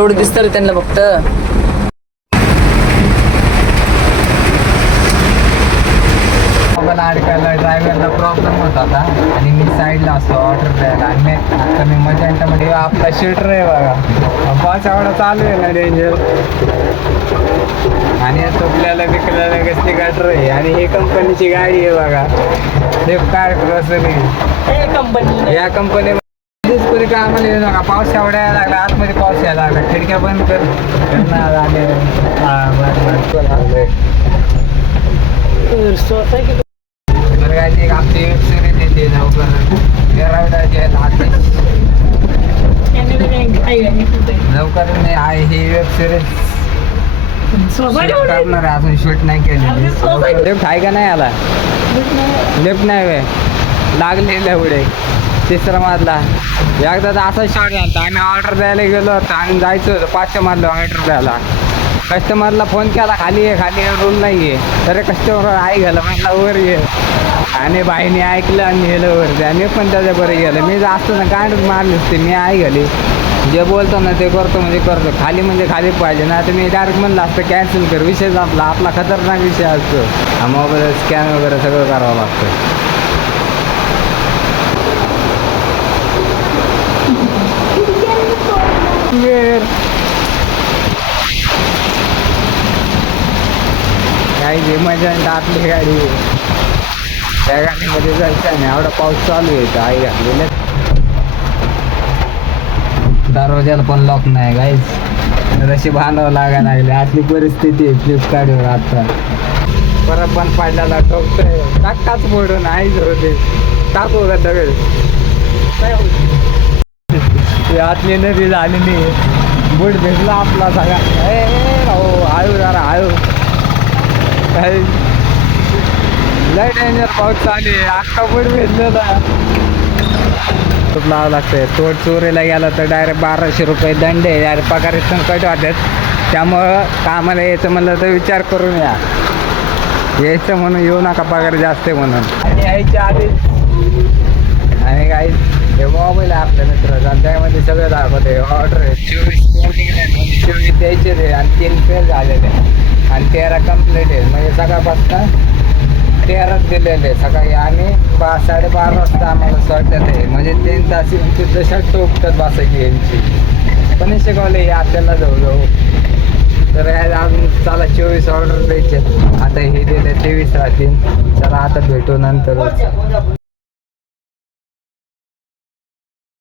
एवढं दिसतं रे त्यांना फक्त. मला अडकायला ड्रायव्हरला प्रॉब्लेम होत होता. आणि मी साईडला असतो ऑर्डर द्यायला. आणि मी आता मी मजांटामध्ये आपला शूटर आहे बघा. चालू आहे ना डेंजर आणि कसली गटर आहे. आणि ही कंपनीची गाडी आहे बघा. फ्लिपकार्ट ग्रोसरी कंपनी या कंपनी कोणी कामाला येऊ नका. पाऊस एवढा यायला लागला आतमध्ये पाऊस यायला लागला. खिडक्या बंद कर. आले. तर काय ते आमची वेब सिरीज येते लवकर. नाही आहे ही वेब सिरीज करणार अजून शूट नाही केली. लिफ्ट आहे का नाही आला? लिफ्ट नाही. वे लागलेलं पुढे तिसरा मधला एकदा तर असा शॉट झाला आम्ही ऑर्डर द्यायला गेलो होतो आणि जायचं होतं. पाचशे मधलं ऑर्डर द्यायला. कस्टमरला फोन केला खाली आहे खाली रूम नाही आहे तर कस्टमर आई गेलं म्हटलं वर ये. आणि बाईने ऐकलं आणि गेलं वरती आणि मी पण बरं गेलं. मी जास्त ना काय मारली असते. मी आई घाली. जे बोलतो ना ते करतो म्हणजे करतो. खाली म्हणजे खाली पाहिजे. ना तर मी डायरेक्ट म्हणलं असतं कॅन्सल कर. विषय आपला आपला खतरनाक विषय असतो. हा मोबाईल स्कॅन वगैरे सगळं करावं लागतं वेर काही मजा आपली गाडी. त्या गाडीमध्ये जायचं नाही एवढा पाऊस चालू आहे तर आई घातलेलं दरवाजाला पण लॉक नाही गाईच रशी बांधावं लागायला लागली. आतली परिस्थिती आहे फ्लिपकार्टवर आता. परत पण पाडल्याला ठोकतोय टाकाच पडून आईच होते टाकू का दगड? ती आतली नदी झाली नाही बूट भेटला आपला सगळा. ए हो आळू जरा आळू काही लय डेंजर पाऊस चालू आहे. अख्खा बूट भेटलेला खूप लावावं लागतंय. तोड चोरीला गेला तर डायरेक्ट बाराशे रुपये दंड आहे. डायरेक्ट पगार संकट वाटत त्यामुळं कामाला यायचं म्हणलं तर विचार करून या. यायचं म्हणून येऊ नका पगार जास्त आहे म्हणून. आणि यायच्या आधी आणि काही हे मोबाईल आहे आपल्या मित्राचा. आणि त्यामध्ये सगळं दाखवते ऑर्डर आहे. चोवीस पेंडिंग म्हणजे चोवीस द्यायचे ते आणि तीन फेल झालेले. आणि तेरा कंप्लीट आहे म्हणजे सकाळपासून तेराच दिलेले आहे सकाळी. आणि बा साडेबारा वाजता आम्हाला सोडण्यात आहे. म्हणजे तीन तास तिथं शर्ट उपटत बसायची यांची. पण शिकवले हे आपल्याला जाऊ जाऊ तर अजून चला चोवीस ऑर्डर द्यायचे आता हे दिले तेवीस राहतील. चला आता भेटू नंतरच.